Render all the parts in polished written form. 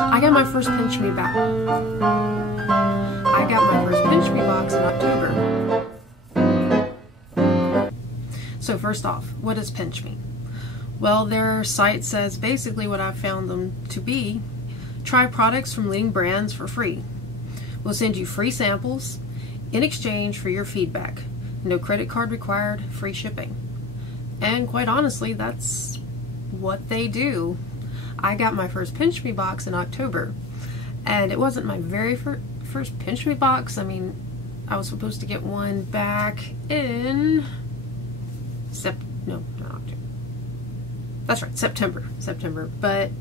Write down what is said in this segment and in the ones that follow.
I got my first PinchMe box. I got my first PinchMe box in October. So first off, what is PinchMe? Well, their site says basically what I've found them to be. Try products from leading brands for free. We'll send you free samples in exchange for your feedback. No credit card required, free shipping. And quite honestly, that's what they do. I got my first PinchMe box in October, and it wasn't my very first PinchMe box. I mean, I was supposed to get one back in September, but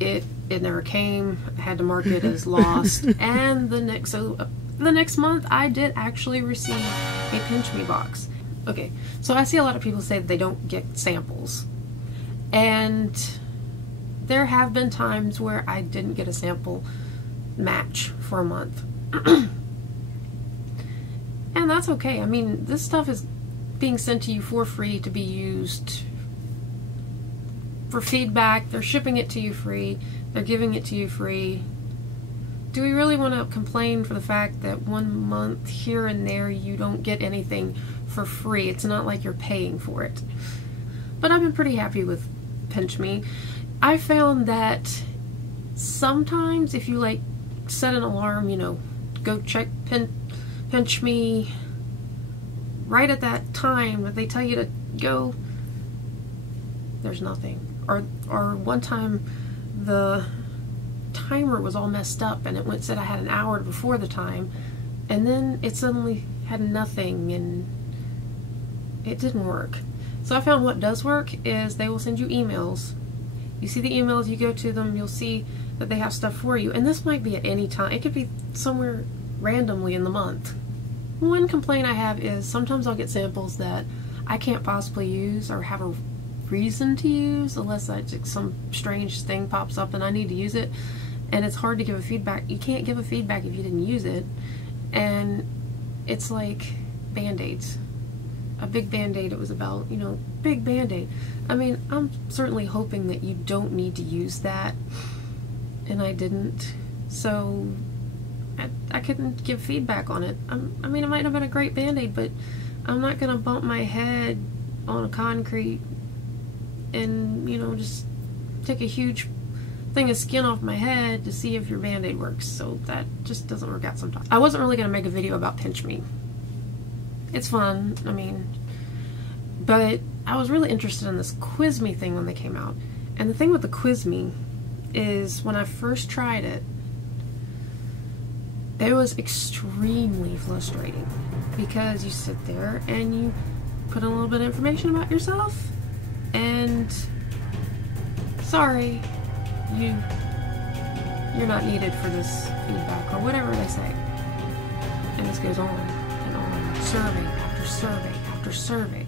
it never came. I had to mark it as lost. And the next month I did actually receive a PinchMe box. Okay, so I see a lot of people say that they don't get samples, and there have been times where I didn't get a sample match for a month. And that's okay. I mean, this stuff is being sent to you for free to be used for feedback. They're shipping it to you free. They're giving it to you free. Do we really want to complain for the fact that 1 month here and there you don't get anything for free? It's not like you're paying for it. But I've been pretty happy with PinchMe. I found that sometimes if you like set an alarm, you know, go check PinchMe right at that time that they tell you to go, there's nothing. Or one time the timer was all messed up and it said I had an hour before the time, and then it suddenly had nothing and it didn't work. So I found what does work is they will send you emails. You see the emails, you go to them, you'll see that they have stuff for you. And this might be at any time. It could be somewhere randomly in the month. One complaint I have is sometimes I'll get samples that I can't possibly use or have a reason to use unless some strange thing pops up and I need to use it. And it's hard to give a feedback. You can't give a feedback if you didn't use it. And it's like Band-Aids. A big Band-Aid, it was about, you know, big Band-Aid. I mean, I'm certainly hoping that you don't need to use that, and I didn't, so I couldn't give feedback on it. I mean, it might have been a great Band-Aid, but I'm not going to bump my head on a concrete and, you know, just take a huge thing of skin off my head to see if your Band-Aid works, so that just doesn't work out sometimes. I wasn't really going to make a video about PinchMe. It's fun, I mean, but I was really interested in this QuizMe thing when they came out. And the thing with the QuizMe is when I first tried it, it was extremely frustrating because you sit there and you put in a little bit of information about yourself and sorry, you're not needed for this feedback or whatever they say. And this goes on and on, survey after survey after survey.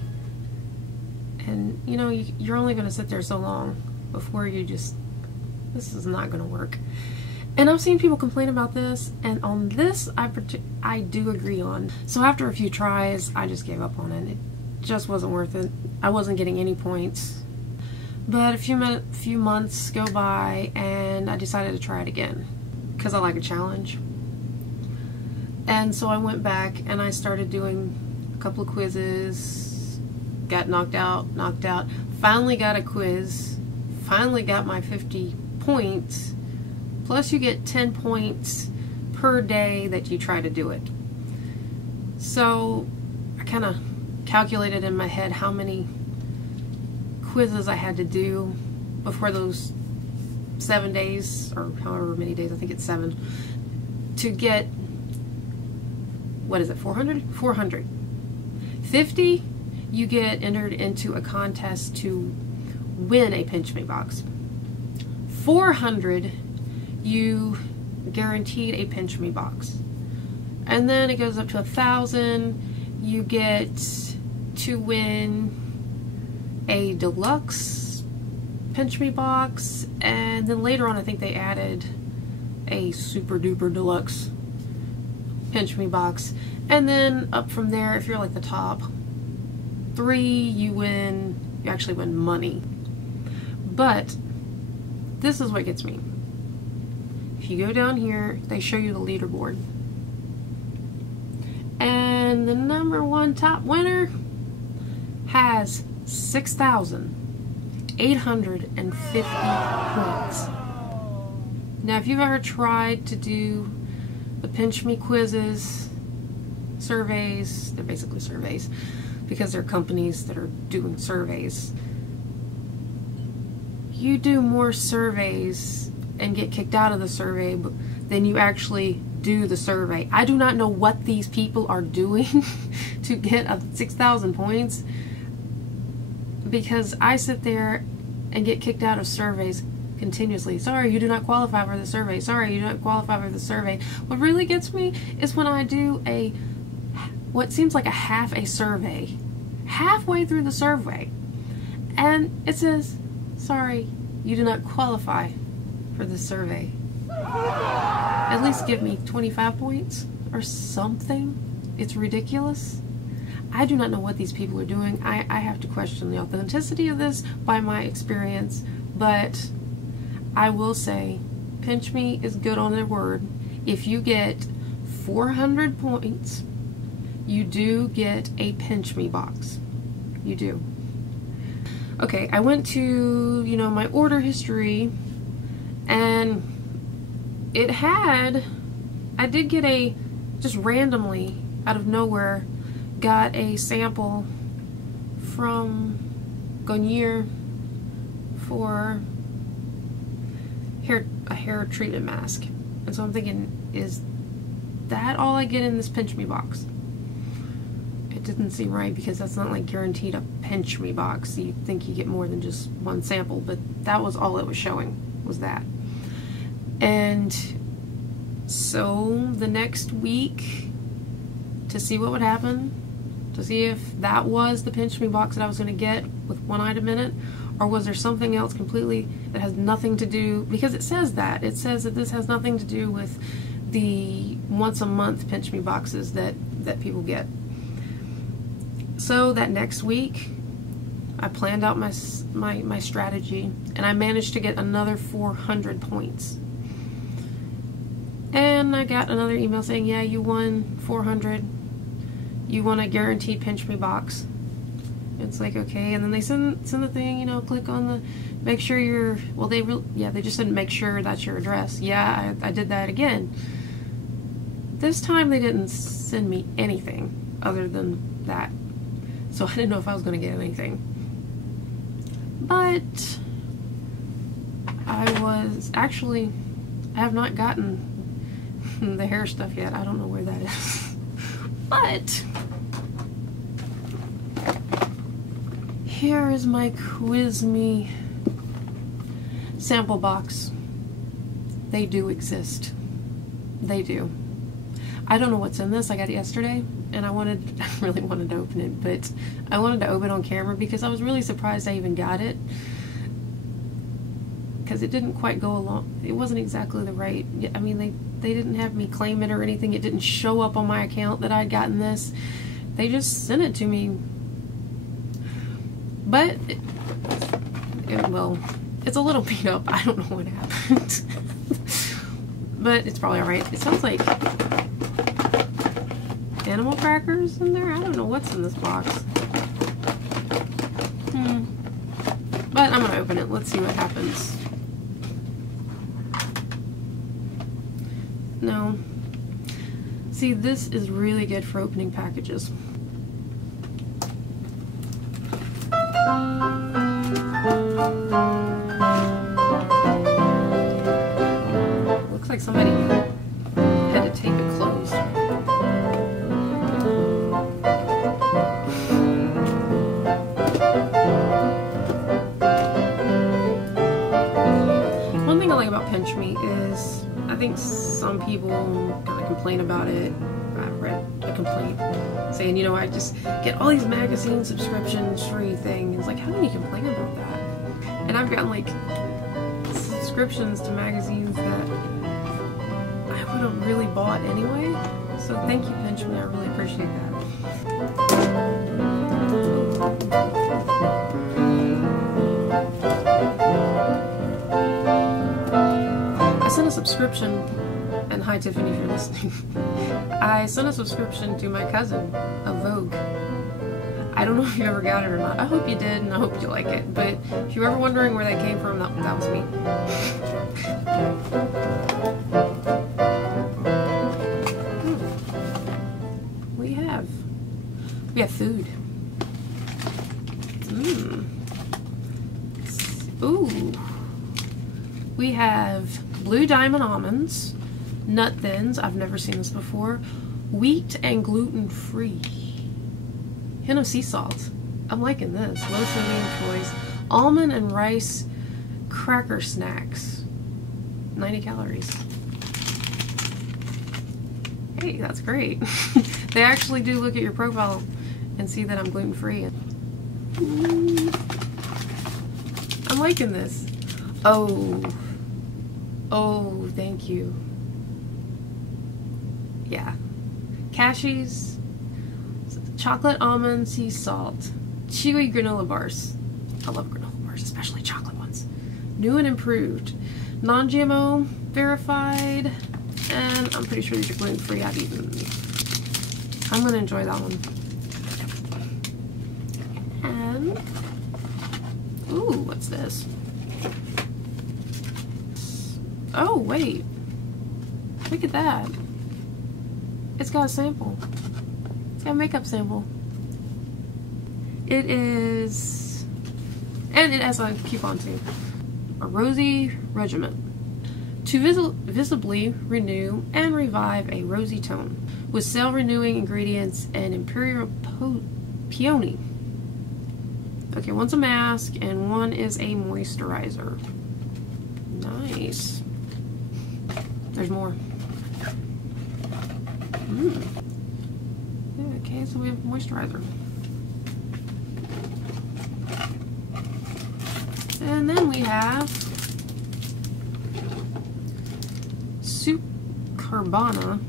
And you know, you're only going to sit there so long before you just, this is not going to work. And I've seen people complain about this, and on this I do agree on. So after a few tries, I just gave up on it. It just wasn't worth it. I wasn't getting any points. But a few months go by, and I decided to try it again because I like a challenge. And so I went back and I started doing a couple of quizzes, got knocked out, finally got a quiz, finally got my 50 points, plus you get 10 points per day that you try to do it. So I kind of calculated in my head how many quizzes I had to do before those 7 days, or however many days, I think it's 7, to get, what is it, 400? 400. 50, you get entered into a contest to win a PinchMe box. 400, you guaranteed a PinchMe box. And then it goes up to 1,000, you get to win a deluxe PinchMe box, and then later on I think they added a super duper deluxe PinchMe box, and then up from there, if you're like the top 3, you actually win money. But this is what gets me. if you go down here, they show you the leaderboard. And the #1 top winner has 6,850 points. Now, if you've ever tried to do the PinchMe quizzes, surveys, they're basically surveys because they're companies that are doing surveys. You do more surveys and get kicked out of the survey than you actually do the survey. I do not know what these people are doing to get 6,000 points, because I sit there and get kicked out of surveys continuously. Sorry, you do not qualify for the survey. Sorry, you do not qualify for the survey. What really gets me is when I do what seems like half a survey, halfway through the survey, and it says, sorry, you do not qualify for the survey. At least give me 25 points or something. It's ridiculous. I do not know what these people are doing. I have to question the authenticity of this by my experience, but I will say PinchMe is good on their word. If you get 400 points, you do get a PinchMe box. You do. Okay, I went to, my order history, and I did get just randomly, out of nowhere, got a sample from Garnier for a hair treatment mask. And so I'm thinking, is that all I get in this PinchMe box? It didn't seem right, because that's not like guaranteed a PinchMe box. You think you get more than just one sample, but that was all it was showing, was that. And so the next week, to see what would happen, to see if that was the PinchMe box that I was going to get with one item in it, or was there something else completely that has nothing to do, because it says that this has nothing to do with the once a month PinchMe boxes that people get. So that next week, I planned out my strategy, and I managed to get another 400 points. And I got another email saying, yeah, you won 400. You won a guaranteed PinchMe box. It's like, okay. And then they send the thing, click on the, make sure you're, well, they just said make sure that's your address. Yeah, I did that again. This time they didn't send me anything other than that. So I didn't know if I was going to get anything. But I have not gotten the hair stuff yet. I don't know where that is. But here is my QuizMe sample box. They do exist. They do. I don't know what's in this. I got it yesterday, and I really wanted to open it, but I wanted to open it on camera because I was really surprised I even got it, because it didn't quite go along. It wasn't exactly the right, I mean, they didn't have me claim it or anything. It didn't show up on my account that I'd gotten this. They just sent it to me. But well, it's a little beat up. I don't know what happened. But it's probably alright. It sounds like animal crackers in there. I don't know what's in this box. But I'm gonna open it. Let's see what happens. No. See, this is really good for opening packages. Looks like somebody had to tape it closed. One thing I like about PinchMe is, I think some people kind of complain about it. I've read a complaint saying, I just get all these magazine subscriptions free thing. It's like, how can you complain about that? And I've gotten like subscriptions to magazines that I would have really bought anyway. So thank you, PinchMe. I really appreciate that. I sent a subscription, and hi Tiffany if you're listening. I sent a subscription to my cousin of Vogue. I don't know if you ever got it or not. I hope you did, and I hope you like it. But if you're ever wondering where that came from, that was me. We have food. Ooh. We have Blue Diamond almonds, nut thins. I've never seen this before. Wheat and gluten free. Hint of sea salt. I'm liking this. Low sodium choice. Almond and rice cracker snacks. 90 calories. Hey, that's great. They actually do look at your profile and see that I'm gluten free. I'm liking this. Oh, thank you. Yeah. Cashews, chocolate almond sea salt, chewy granola bars. I love granola bars, especially chocolate ones. New and improved. Non-GMO, verified, and I'm pretty sure these are gluten-free. I've eaten them. I'm going to enjoy that one. And, ooh, what's this? Oh, wait. Look at that. It's got a sample. It's got a makeup sample. It is, and it has a coupon too. A rosy regiment. To visibly renew and revive a rosy tone with cell-renewing ingredients and imperial peony. Okay, one's a mask and one is a moisturizer. Nice. There's more. Okay, so we have moisturizer. And then we have Carbana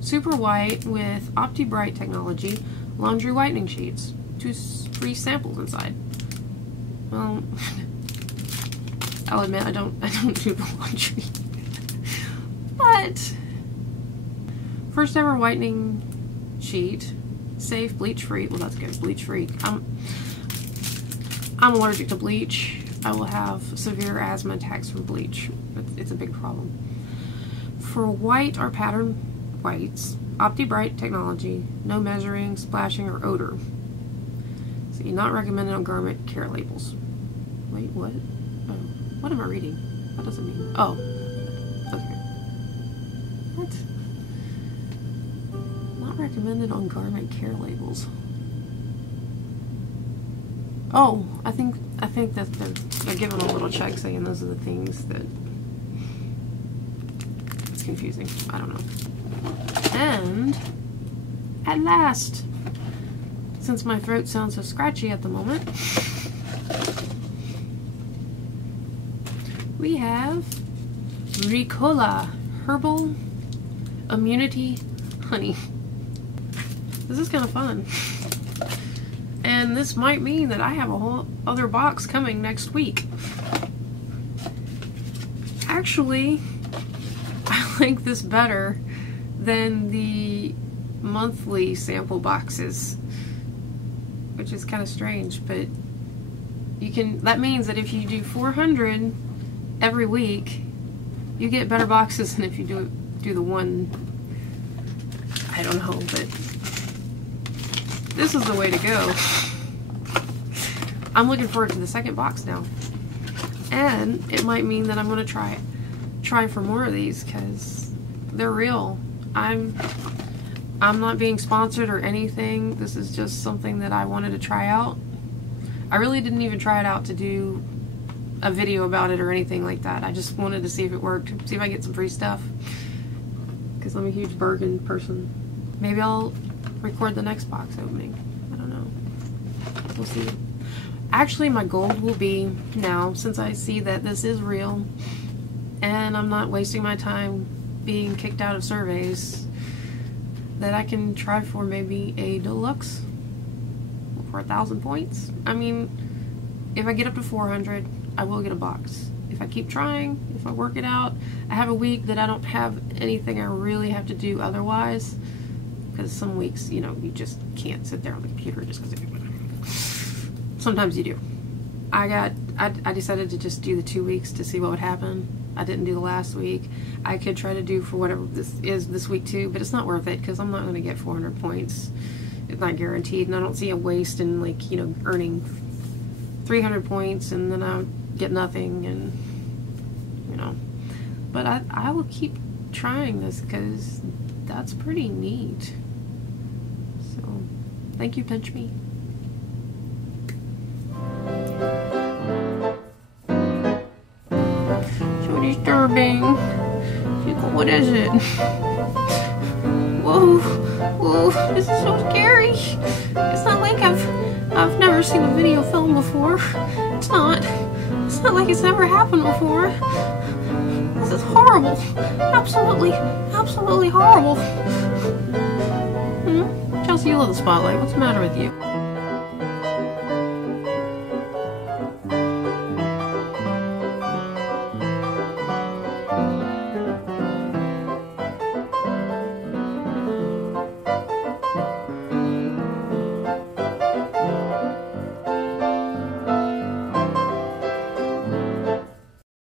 Super White with OptiBright technology laundry whitening sheets. 2 free samples inside. Well, I'll admit I don't do the laundry. But first ever whitening sheet, safe, bleach free. Well, that's good, bleach free. I'm allergic to bleach. I will have severe asthma attacks from bleach. It's a big problem. For white or pattern whites, OptiBright technology, no measuring, splashing, or odor. So you're not recommended on garment care labels. Wait, what? Oh, what am I reading? What does it mean? Oh, okay. What? Not recommended on garment care labels. Oh, I think that they're giving a little check saying those are the things that. It's confusing. I don't know. And at last, since my throat sounds so scratchy at the moment, we have Ricola Herbal Immunity Honey. This is kind of fun. And this might mean that I have a whole other box coming next week. Actually, I like this better than the monthly sample boxes, which is kind of strange, but you can, that means that if you do 400 every week, you get better boxes than if you do the one, I don't know, but this is the way to go. I'm looking forward to the second box now. And it might mean that I'm going to try for more of these because they're real. I'm not being sponsored or anything. This is just something that I wanted to try out. I really didn't even try it out to do a video about it or anything like that. I just wanted to see if it worked, see if I get some free stuff. Because I'm a huge Bergen person. Maybe I'll record the next box opening. I don't know. We'll see. Actually, my goal will be now, since I see that this is real and I'm not wasting my time being kicked out of surveys, that I can try for maybe a deluxe for 1,000 points. I mean, if I get up to 400, I will get a box. If I keep trying, if I work it out, I have a week that I don't have anything I really have to do otherwise, because some weeks, you know, you just can't sit there on the computer just because sometimes you do. I decided to just do the 2 weeks to see what would happen. I didn't do the last week. I could try to do for whatever this is this week too, but it's not worth it because I'm not going to get 400 points. It's not guaranteed, and I don't see a waste in, like, you know, earning 300 points and then I get nothing, and you know. But I will keep trying this because that's pretty neat. So thank you, PinchMe. So disturbing. What is it? Whoa, whoa, this is so scary. It's not like I've never seen a video film before. It's not like it's never happened before. This is horrible. Absolutely, absolutely horrible. Chelsea, you love the spotlight. What's the matter with you?